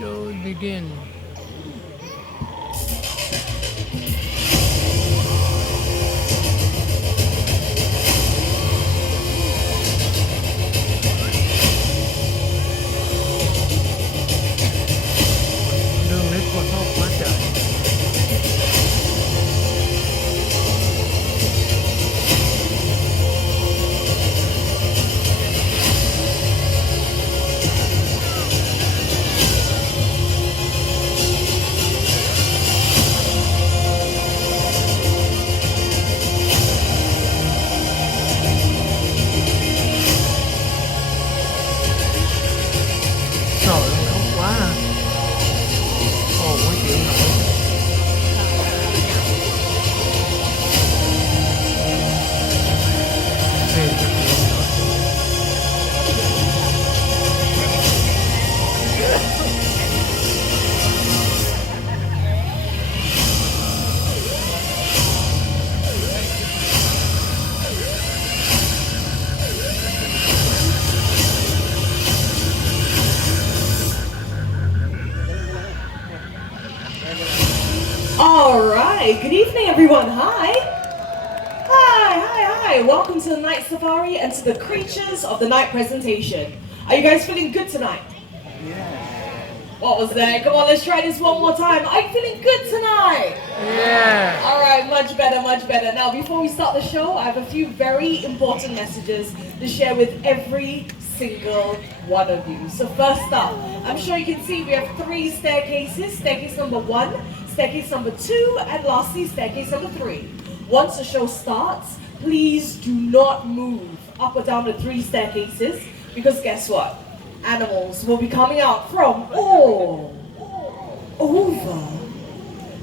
show begin. Đường lấy quần hốc quá trời. Trời ơi, khóc quá à. Ồ, quá chịu nổi. Thì chịu nổi. All right. Good evening, everyone. Hi. Hi. Welcome to the Night Safari and to the Creatures of the Night presentation. Are you guys feeling good tonight? What was that? Come on, let's try this one more time. Are you feeling good tonight? Yeah. All right, much better, much better. Now, before we start the show, I have a few very important messages to share with every single one of you. So first up, I'm sure you can see we have 3 staircases. Staircase number 1, staircase number 2, and lastly, staircase number 3. Once the show starts, please do not move up or down the 3 staircases, because guess what? Animals will be coming out from all over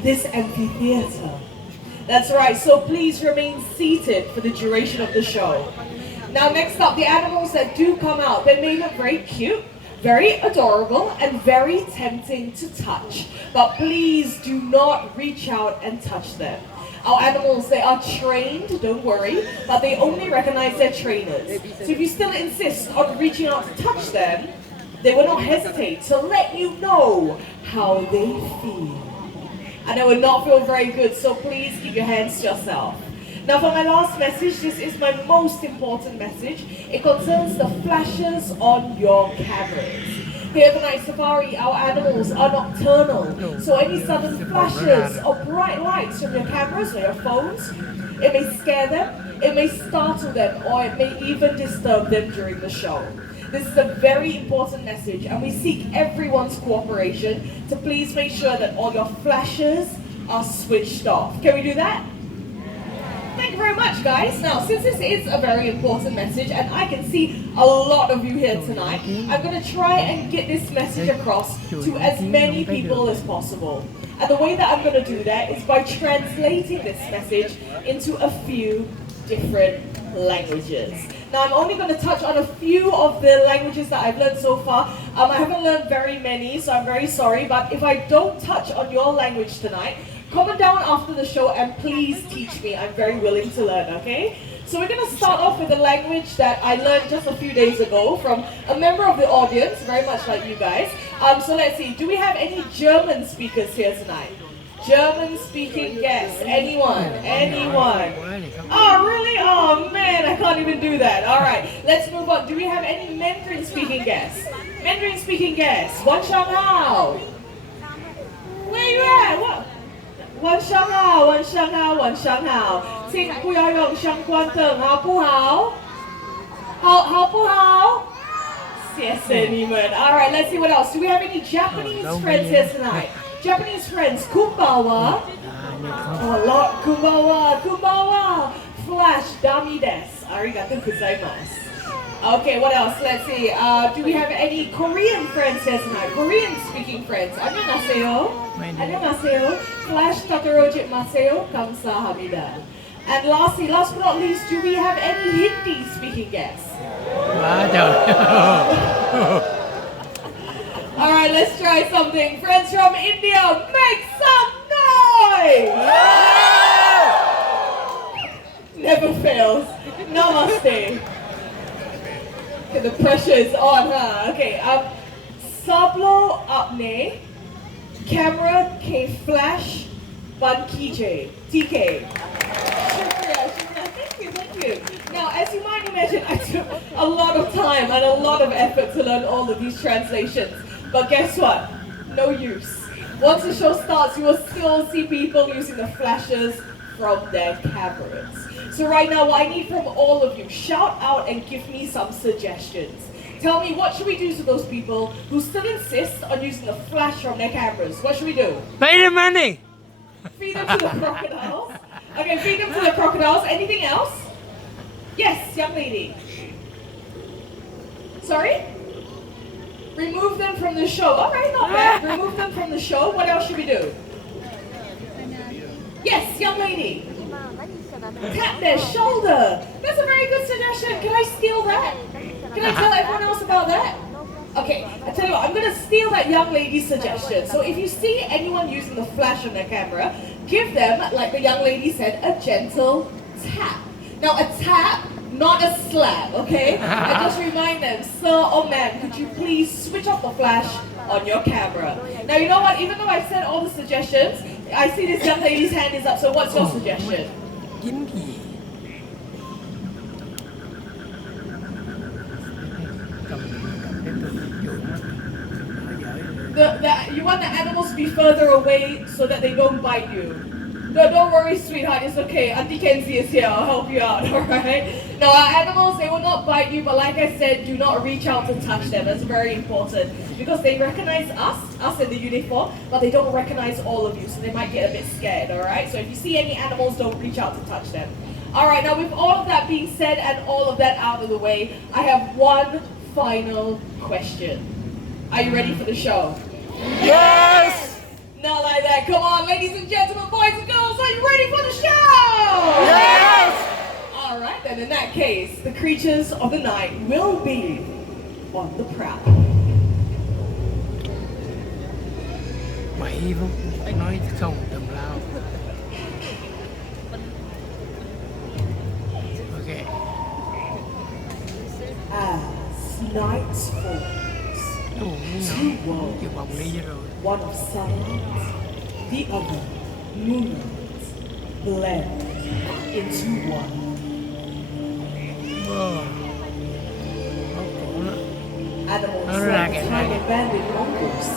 this amphitheater. That's right, so please remain seated for the duration of the show. Now next up, the animals that do come out, they may look very cute, very adorable, and very tempting to touch. But please do not reach out and touch them. Our animals, they are trained, don't worry, but they only recognize their trainers. So if you still insist on reaching out to touch them, they will not hesitate to let you know how they feel. And it will not feel very good, so please keep your hands to yourself. Now for my last message, this is my most important message. It concerns the flashes on your cameras. Here at the Night Safari, our animals are nocturnal, so any sudden flashes or bright lights from your cameras or your phones, it may scare them, it may startle them, or it may even disturb them during the show. This is a very important message, and we seek everyone's cooperation to please make sure that all your flashes are switched off. Can we do that? Thank you very much, guys. Now, since this is a very important message, and I can see a lot of you here tonight, I'm going to try and get this message across to as many people as possible. And the way that I'm going to do that is by translating this message into a few different languages. Now, I'm only going to touch on a few of the languages that I've learned so far. I haven't learned very many, so I'm very sorry, but if I don't touch on your language tonight, comment down after the show and please teach me. I'm very willing to learn, okay? So we're going to start off with a language that I learned just a few days ago from a member of the audience, very much like you guys. So let's see, do we have any German speakers here tonight? German-speaking guests? Anyone? Anyone? Oh, really? Oh, man, I can't even do that. All right, let's move on. Do we have any Mandarin-speaking guests? Mandarin-speaking guests? Wan Shanghao? Where you at? What? 晚上好，晚上好，晚上好，请不要用相关的，好不好？好不好？谢谢你们。All right, let's see what else. Do we have any Japanese friends here tonight? Japanese friends, kumbawa. Oh, lot, kumbawa. Flash, dami desu. Arigatou gozaimasu. Okay, what else? Let's see. Do we have any Korean friends here tonight? Korean-speaking friends. 안녕하세요. 안녕하세요. Flash takarojit maseo. Kamsahamnida. And lastly, last but not least, do we have any Hindi-speaking guests? Quá trời. All right, let's try something. Friends from India, make some noise! Never fails. Namaste. Okay, the pressure is on, huh? Okay, Sablo Apne, Camera K Flash, Ban KJ, TK. Shukriya, shukriya. Thank you. Now, as you might imagine, I took a lot of time and a lot of effort to learn all of these translations. But guess what? No use. Once the show starts, you will still see people using the flashes from their cameras. So right now, what I need from all of you, shout out and give me some suggestions. Tell me, what should we do to those people who still insist on using the flash from their cameras? What should we do? Pay the money. Feed them to the crocodiles? Okay, feed them to the crocodiles. Anything else? Yes, young lady. Sorry? Remove them from the show. All right, not bad. Remove them from the show. What else should we do? Yes, young lady. Tap their shoulder. That's a very good suggestion. Can I steal that? Can I tell everyone else about that? Okay, I tell you what, I'm going to steal that young lady's suggestion. So if you see anyone using the flash on their camera, give them, like the young lady said, a gentle tap. Now a tap, not a slap, okay? And just remind them, sir or ma'am, could you please switch off the flash on your camera? Now you know what, even though I've said all the suggestions, I see this young lady's hand is up, so what's your suggestion? กินผี You want the animals to be further away so that they don't bite you. No, don't worry, sweetheart, it's okay. Auntie Kenzie is here, I'll help you out, alright? Now, our animals, they will not bite you, but like I said, do not reach out to touch them. That's very important. Because they recognize us in the uniform, but they don't recognize all of you, so they might get a bit scared, alright? So if you see any animals, don't reach out to touch them. Alright, now with all of that being said and all of that out of the way, I have one final question. Are you ready for the show? Yes! Not like that. Come on, ladies and gentlemen, boys and girls, are you ready for the show? Yes! All right, then in that case, the creatures of the night will be on the prowl. Mày không anh nói không tầm lao. Okay. As night falls, Ồ, two nó worlds, chịu vòng đi rồi. one of sunlight, the other moonlight, blend into one. Wow. Có cổ đó. Animals Nó ra like kìa. tiny abandoned mongoose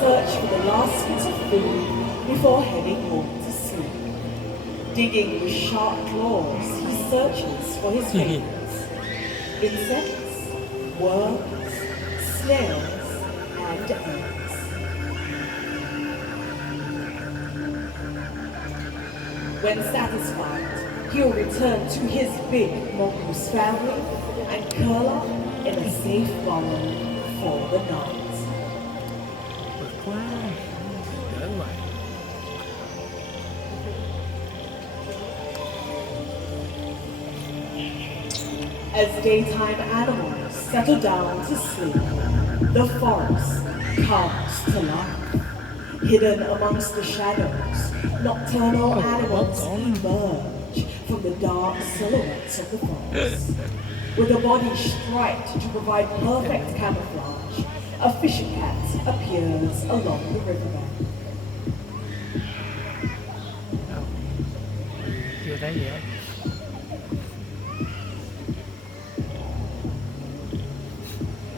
search for the last bits of food before heading home to sleep. Digging with sharp claws, he searches for his favorites. Insects, worms, snails, and eggs. When satisfied, he'll return to his big mongoose family and curl up in a safe burrow for the night. Bực quá. Đỡ hoài. As daytime animals settle down to sleep, the forest comes to life. Hidden amongst the shadows, nocturnal animals emerge from the dark silhouettes of the forest. With a body striped to provide perfect camouflage, a fishing cat appears along the riverbank. Chưa thấy gì hết.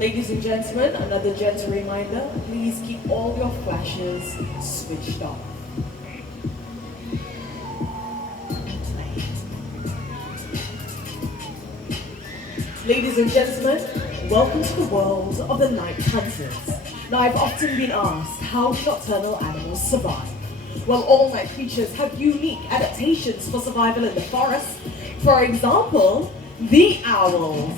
Ladies and gentlemen, another gentle reminder, please keep all your flashes switched off. Ladies and gentlemen, welcome to the world of the night hunters. Now, I've often been asked, how do nocturnal animals survive? Well, all night creatures have unique adaptations for survival in the forest. For example, the owls.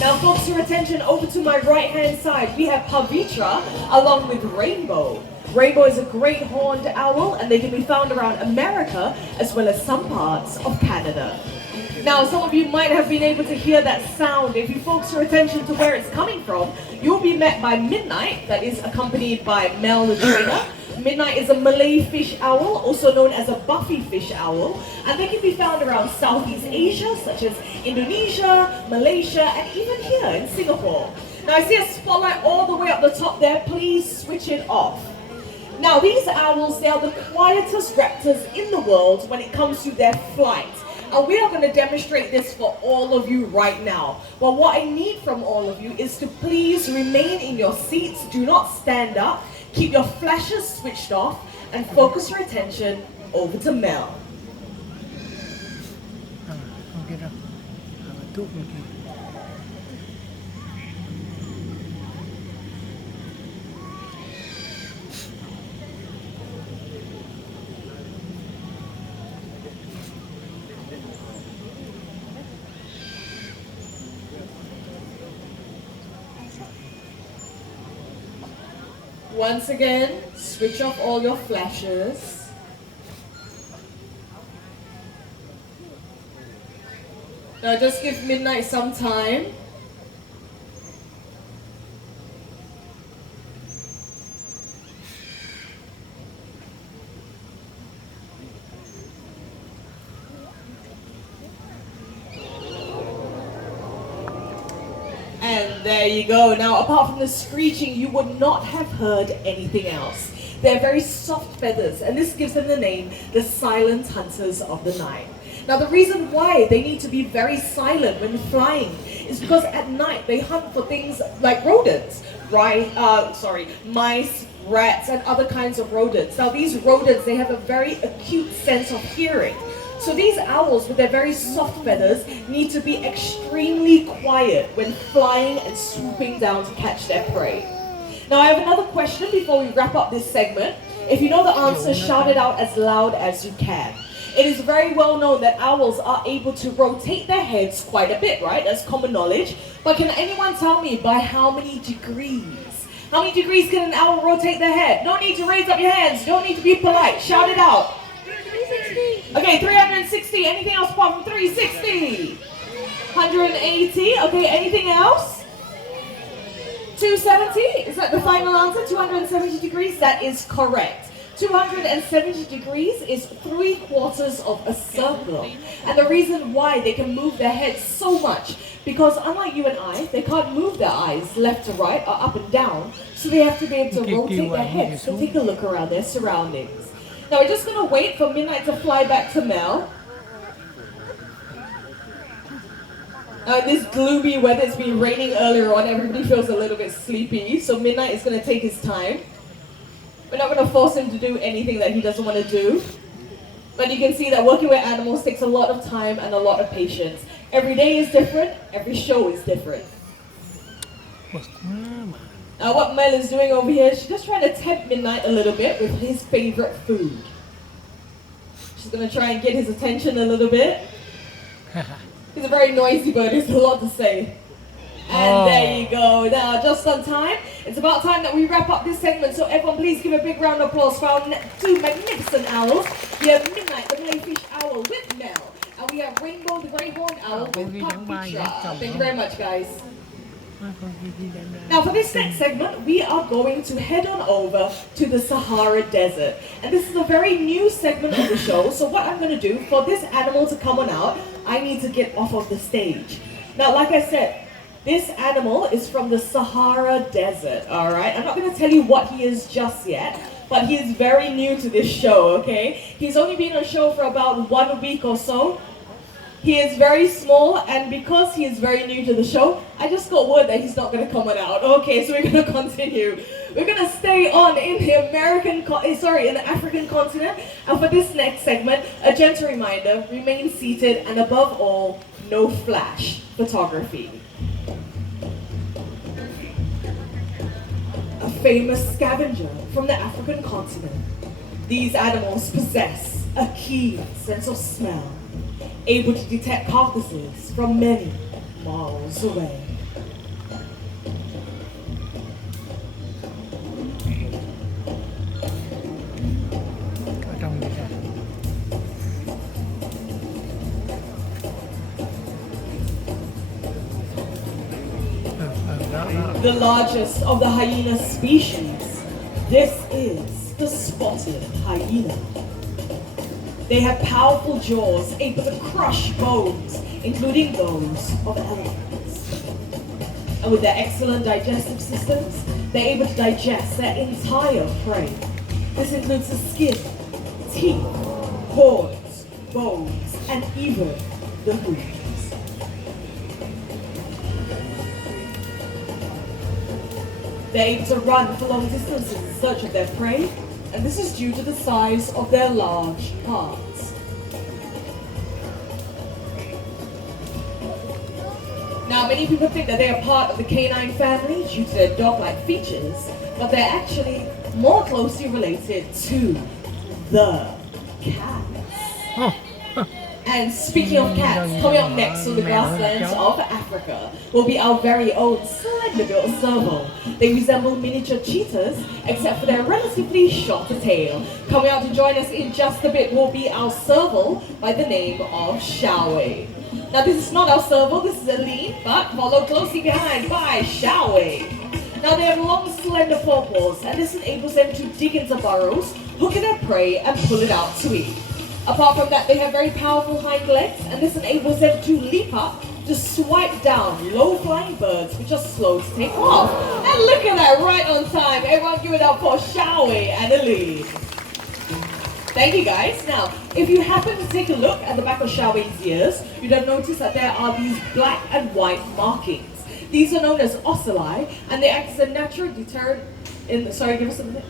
Now, folks, your attention over to my right-hand side. We have Pavitra along with Rainbow. Rainbow is a great horned owl, and they can be found around America as well as some parts of Canada. Now, some of you might have been able to hear that sound. If you focus your attention to where it's coming from, you'll be met by Midnight, that is accompanied by Mel the trainer. Midnight is a Malay fish owl, also known as a Buffy fish owl, and they can be found around Southeast Asia, such as Indonesia, Malaysia, and even here in Singapore. Now I see a spotlight all the way up the top there. Please switch it off. Now these owls, they are the quietest raptors in the world when it comes to their flight. And we are going to demonstrate this for all of you right now. But what I need from all of you is to please remain in your seats. Do not stand up. Keep your flashes switched off and focus your attention over to Mel. Ok rồi. Thuốc mình kìa. Once again, switch off all your flashes. Now just give Midnight some time. And there you go. Now, apart from the screeching, you would not have heard anything else. They're very soft feathers, and this gives them the name, the silent hunters of the night. Now, the reason why they need to be very silent when flying is because at night they hunt for things like rodents, mice, rats, and other kinds of rodents. Now, these rodents, they have a very acute sense of hearing. So these owls, with their very soft feathers, need to be extremely quiet when flying and swooping down to catch their prey. Now, I have another question before we wrap up this segment. If you know the answer, shout it out as loud as you can. It is very well known that owls are able to rotate their heads quite a bit, right? That's common knowledge. But can anyone tell me by how many degrees? How many degrees can an owl rotate their head? No need to raise up your hands. Don't need to be polite. Shout it out. 360. Okay, 360. Anything else apart from 360? 180. Okay, anything else? 270? Is that the final answer? 270 degrees? That is correct. 270 degrees is 3/4 of a circle. And the reason why they can move their heads so much, because unlike you and I, they can't move their eyes left to right or up and down, so they have to be able to rotate their heads to take a look around their surroundings. Now we're just going to wait for Midnight to fly back to Mel. This gloomy weather, it's been raining earlier on, everybody feels a little bit sleepy, so Midnight is going to take his time. We're not going to force him to do anything that he doesn't want to do. But you can see that working with animals takes a lot of time and a lot of patience. Every day is different, every show is different. Now what Mel is doing over here, she's just trying to tempt Midnight a little bit with his favorite food. She's going to try and get his attention a little bit. He's a very noisy bird, he has a lot to say. And there you go. Now, just on time. It's about time that we wrap up this segment. So everyone, please give a big round of applause for our two magnificent owls. We have Midnight, the Malay-fish owl with Mel. And we have Rainbow, the grey horned owl with Patricia. Thank you very much, guys. Now, for this next segment, we are going to head on over to the Sahara Desert. And this is a very new segment of the show. So what I'm going to do, for this animal to come on out, I need to get off of the stage. Now, like I said, this animal is from the Sahara Desert, all right? I'm not going to tell you what he is just yet, but he is very new to this show, okay? He's only been on the show for about 1 week or so. He is very small, and because he is very new to the show, I just got word that he's not going to come on out. Okay, so we're going to continue. We're going to stay on in the in the African continent. And for this next segment, a gentle reminder, remain seated, and above all, no flash photography. A famous scavenger from the African continent, these animals possess a keen sense of smell, able to detect carcasses from many miles away. The largest of the hyena species, this is the spotted hyena. They have powerful jaws able to crush bones, including those of elephants. And with their excellent digestive systems, they're able to digest their entire prey. This includes the skin, teeth, horns, bones, and even the hooves. They're able to run for long distances in search of their prey, and this is due to the size of their large hearts. Now, many people think that they are part of the canine family due to their dog-like features, but they're actually more closely related to the cats. And speaking of cats, coming up next on the grasslands of Africa will be our very own slender little serval. They resemble miniature cheetahs, except for their relatively shorter tail. Coming out to join us in just a bit will be our serval by the name of Xiaowei. Now this is not our serval, this is a lead, but followed closely behind by Xiaowei. Now they have long, slender forepaws, and this enables them to dig into burrows, hook at their prey, and pull it out to eat. Apart from that, they have very powerful hind legs, and this enables them to leap up to swipe down low-flying birds, which are slow to take off. And look at that, right on time. Everyone give it up for Xiaowei and the lead. Thank you guys. Now, if you happen to take a look at the back of Xiaowei's ears, you'd have noticed that there are these black and white markings. These are known as ocelli, and they act as a natural deterrent in, sorry, give us a minute.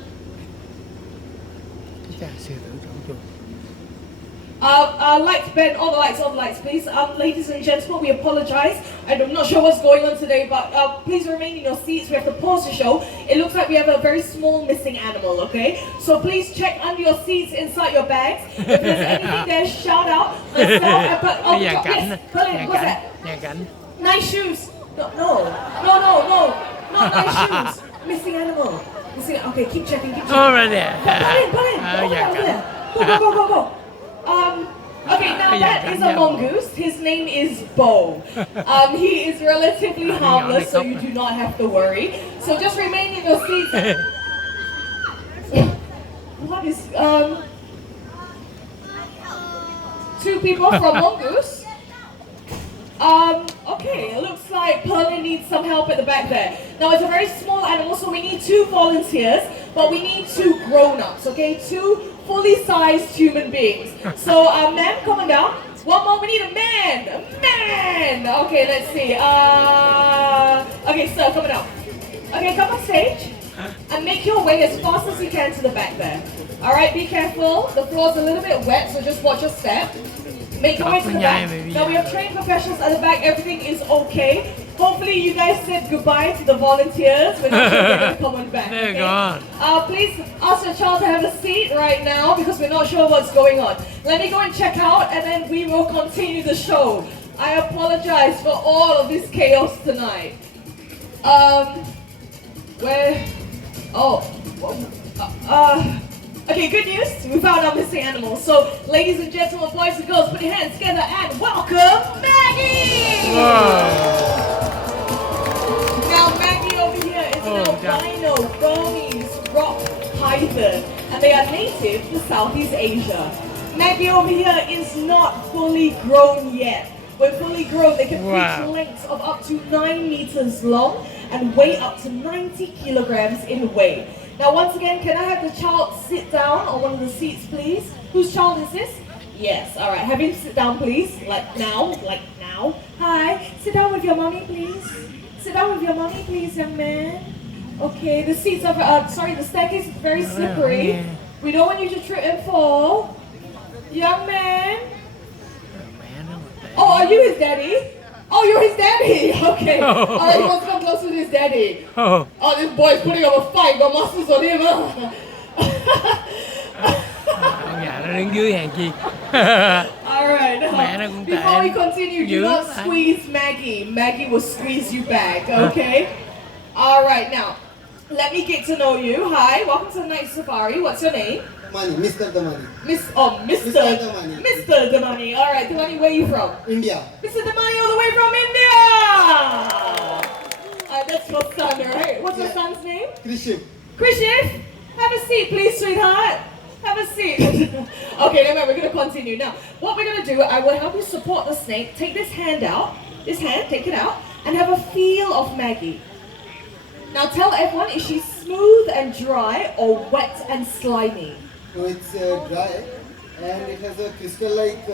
Lights, Ben, all the lights, please. Ladies and gentlemen, we apologize. I'm not sure what's going on today, but please remain in your seats. We have to pause the show. It looks like we have a very small missing animal, okay? So please check under your seats, inside your bags. If there's anything there, shout out. Myself, yes, Berlin, what's that? Nice shoes. No, not nice shoes. Missing animal. Okay, keep checking. Over there. Berlin, over there. Go. Okay, now that is a mongoose. His name is Bo. He is relatively harmless, so you do not have to worry. So just remain in your seats. What is, two people from mongoose? Okay, it looks like Perlin needs some help at the back there. Now it's a very small animal, so we need 2 volunteers, but we need 2 grown-ups, okay? 2 fully sized human beings. So, ma'am, come on down. One more, we need a man! Okay, let's see. Okay, sir, come on down. Okay, come on stage. And make your way as fast as you can to the back there. Alright, be careful. The floor's a little bit wet, so just watch your step. Make your way to the back. Now we have trained professionals at the back, everything is okay. Hopefully you guys said goodbye to the volunteers. We're not sure they're going to come on back. They're okay? gone. Please ask your child to have a seat right now because we're not sure what's going on. Let me go and check out and then we will continue the show. I apologize for all of this chaos tonight. Okay, good news. We found our missing animals. So, ladies and gentlemen, boys and girls, put your hands together and welcome Maggie! Whoa. Now, Maggie over here is an albino Burmese rock python, and they are native to Southeast Asia. Maggie over here is not fully grown yet. When fully grown, they can reach lengths of up to 9 meters long and weigh up to 90 kilograms in weight. Now, once again, can I have the child sit down on one of the seats, please? Whose child is this? Yes, all right. Have him sit down, please. Like now. Hi, sit down with your mommy, please. Sit down with your mommy, please, young man. Okay, the seats are, the staircase is very slippery. We don't want you to trip and fall. Young man. Oh, are you his daddy? Oh, you're his daddy. Okay. All right, he wants to come close to his daddy. Oh, this boy's putting up a fight. Got muscles on him, huh? All right. Before we continue, do not squeeze Maggie. Maggie will squeeze you back, okay? All right, now, let me get to know you. Hi, welcome to the Night Safari. What's your name? Damani, Mr. Damani. Mr. Damani. Mr. Damani. All right, Damani, where are you from? India. Mr. Damani, all the way from India! That's your son, right? What's your son's name? Kriship. Krishif, have a seat, please, sweetheart. Have a seat. Okay, never mind, we're going to continue. Now, what we're going to do, I will help you support the snake. Take this hand out. This hand, take it out. and have a feel of Maggie. Now tell everyone, is she smooth and dry or wet and slimy? So it's dry and it has a crystal-like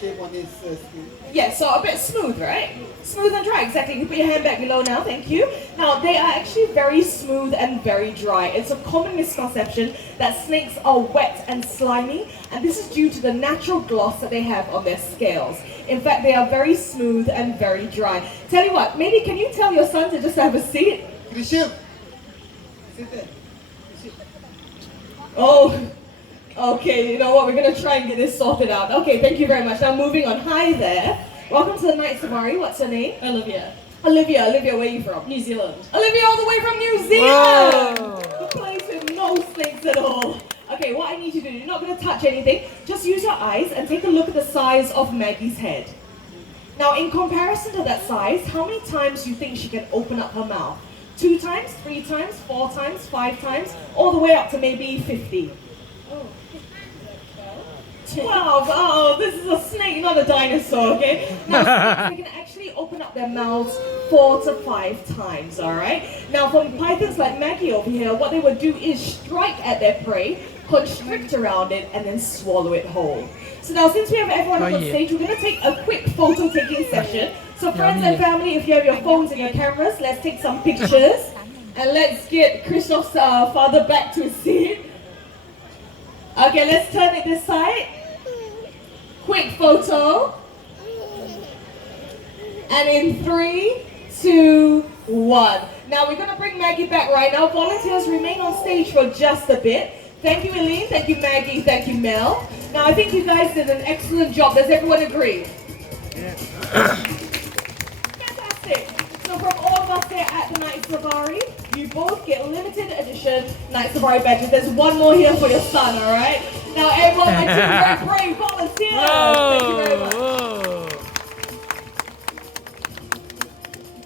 shape on its skin. Yeah, so a bit smooth, right? Smooth and dry, exactly. You can put your hand back below now, thank you. Now, they are actually very smooth and very dry. It's a common misconception that snakes are wet and slimy, and this is due to the natural gloss that they have on their scales. In fact, they are very smooth and very dry. Tell you what, maybe can you tell your son to just have a seat? Krisham, sit there. Oh, okay, you know what, we're gonna try and get this sorted out. Okay, thank you very much. Now moving on, hi there. Welcome to the Night Safari, what's your name? Olivia, Olivia, where are you from? New Zealand. Olivia all the way from New Zealand! Whoa. The place with no snakes at all. Okay, what I need you to do, you're not gonna touch anything, just use your eyes and take a look at the size of Maggie's head. Now in comparison to that size, how many times do you think she can open up her mouth? 2 times, 3 times, 4 times, 5 times, all the way up to maybe 50. 12. Oh, this is a snake, not a dinosaur, okay? Now, snakes, they can actually open up their mouths 4 to 5 times, all right? Now, for pythons like Maggie over here, what they would do is strike at their prey, constrict around it, and then swallow it whole. So now, since we have everyone on the stage, we're going to take a quick photo-taking session. So friends and family, if you have your phones and your cameras, let's take some pictures. And let's get Christoph's father back to his seat. Okay, let's turn it this side. Quick photo. And in 3, 2, 1. Now we're going to bring Maggie back right now. Volunteers remain on stage for just a bit. Thank you, Eileen. Thank you, Maggie. Thank you, Mel. Now I think you guys did an excellent job. Does everyone agree? Fantastic. So from all of us here at the Night Safari, you both get limited edition Night Safari badges. There's one more here for your son, all right? Now everyone, my two very brave volunteers. Thank you very much. Whoa.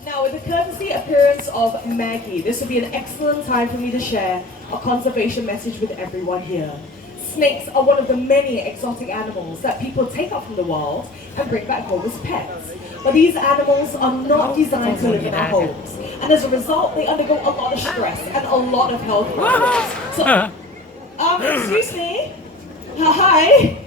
Now, with the courtesy appearance of Maggie, this would be an excellent time for me to share a conservation message with everyone here. Snakes are one of the many exotic animals that people take up from the wild and bring back home as pets. But these animals are not designed to live in our homes. And as a result, they undergo a lot of stress and a lot of health problems. So, excuse me. Hi.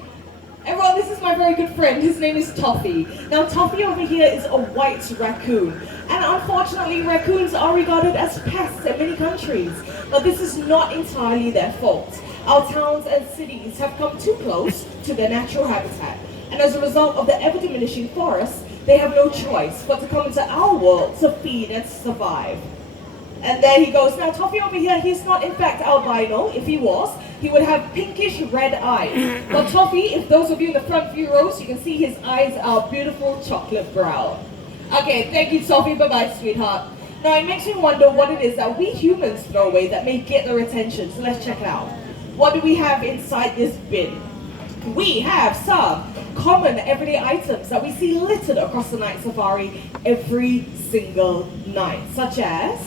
Everyone, this is my very good friend. His name is Toffee. Now, Toffee over here is a white raccoon. And unfortunately, raccoons are regarded as pests in many countries. But this is not entirely their fault. Our towns and cities have come too close to their natural habitat. And as a result of the ever-diminishing forests, they have no choice but to come into our world to feed and survive. And there he goes. Now, Toffee over here, he's not in fact albino. If he was, he would have pinkish red eyes. But Toffee, if those of you in the front few rows, you can see his eyes are beautiful chocolate brown. Okay, thank you, Toffee. Bye-bye, sweetheart. Now, it makes me wonder what it is that we humans throw away that may get their attention. So let's check it out. What do we have inside this bin? We have some common everyday items that we see littered across the Night Safari every single night, such as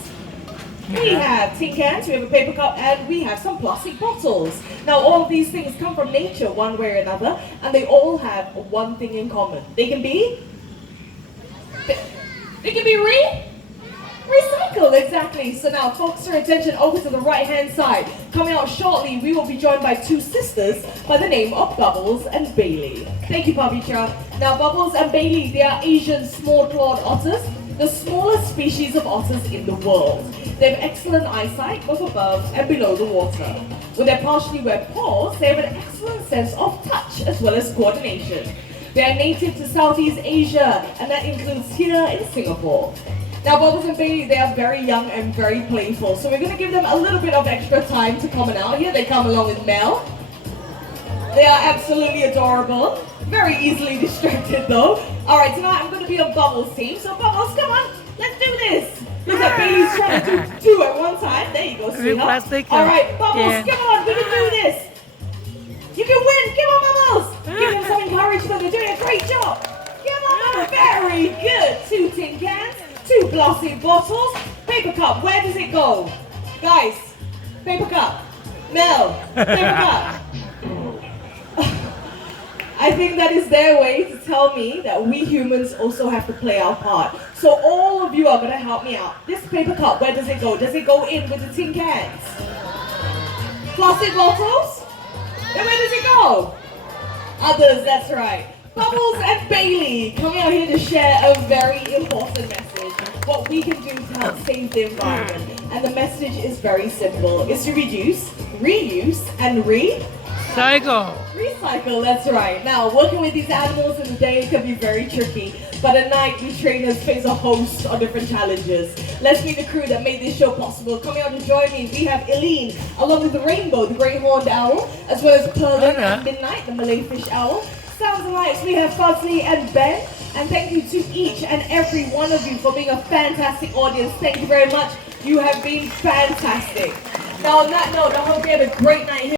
we have tin cans, we have a paper cup, and we have some plastic bottles. Now, all of these things come from nature one way or another, and they all have one thing in common. They can be recycled, exactly. So now focus your attention over to the right-hand side. Coming out shortly, we will be joined by 2 sisters by the name of Bubbles and Bailey. Thank you, Pavitra. Now, Bubbles and Bailey, they are Asian small-clawed otters, the smallest species of otters in the world. They have excellent eyesight, both above and below the water. With their partially webbed paws, they have an excellent sense of touch as well as coordination. They are native to Southeast Asia, and that includes here in Singapore. Now, Bubbles and Bailey, they are very young and very playful, so we're going to give them a little bit of extra time to come out. Here they come along with Mel. They are absolutely adorable, very easily distracted though. All right, tonight I'm going to be on Bubbles' team, so Bubbles, come on, let's do this. Look at Bailey's trying to do 2 at one time. There you go, sweetheart. All right, Bubbles, come on, we can do this. You can win, come on, Bubbles. Give them some encouragement, they're doing a great job. Come on, Bubbles, very good. 2 tin cans, 2 plastic bottles, paper cup, where does it go? Guys, paper cup. Mel, paper cup. I think that is their way to tell me that we humans also have to play our part. So all of you are going to help me out. This paper cup, where does it go? Does it go in with the tin cans? Plastic bottles? Then where does it go? Others, that's right. Bubbles and Bailey coming out here to share a very important message. What we can do to help save the environment. And the message is very simple. It's to reduce, reuse, and Cycle. recycle, that's right. Now, working with these animals in the day can be very tricky, but at night, we trainers face a host of different challenges. Let's meet the crew that made this show possible. Coming out to join me, we have Eileen, along with the Rainbow, the Great Horned Owl, as well as Perlin and Midnight, the Malay Fish Owl. Sounds alike, we have Fuzzy and Ben, and thank you to each and every one of you for being a fantastic audience. Thank you very much. You have been fantastic. Now, on that note, I hope you had a great night here.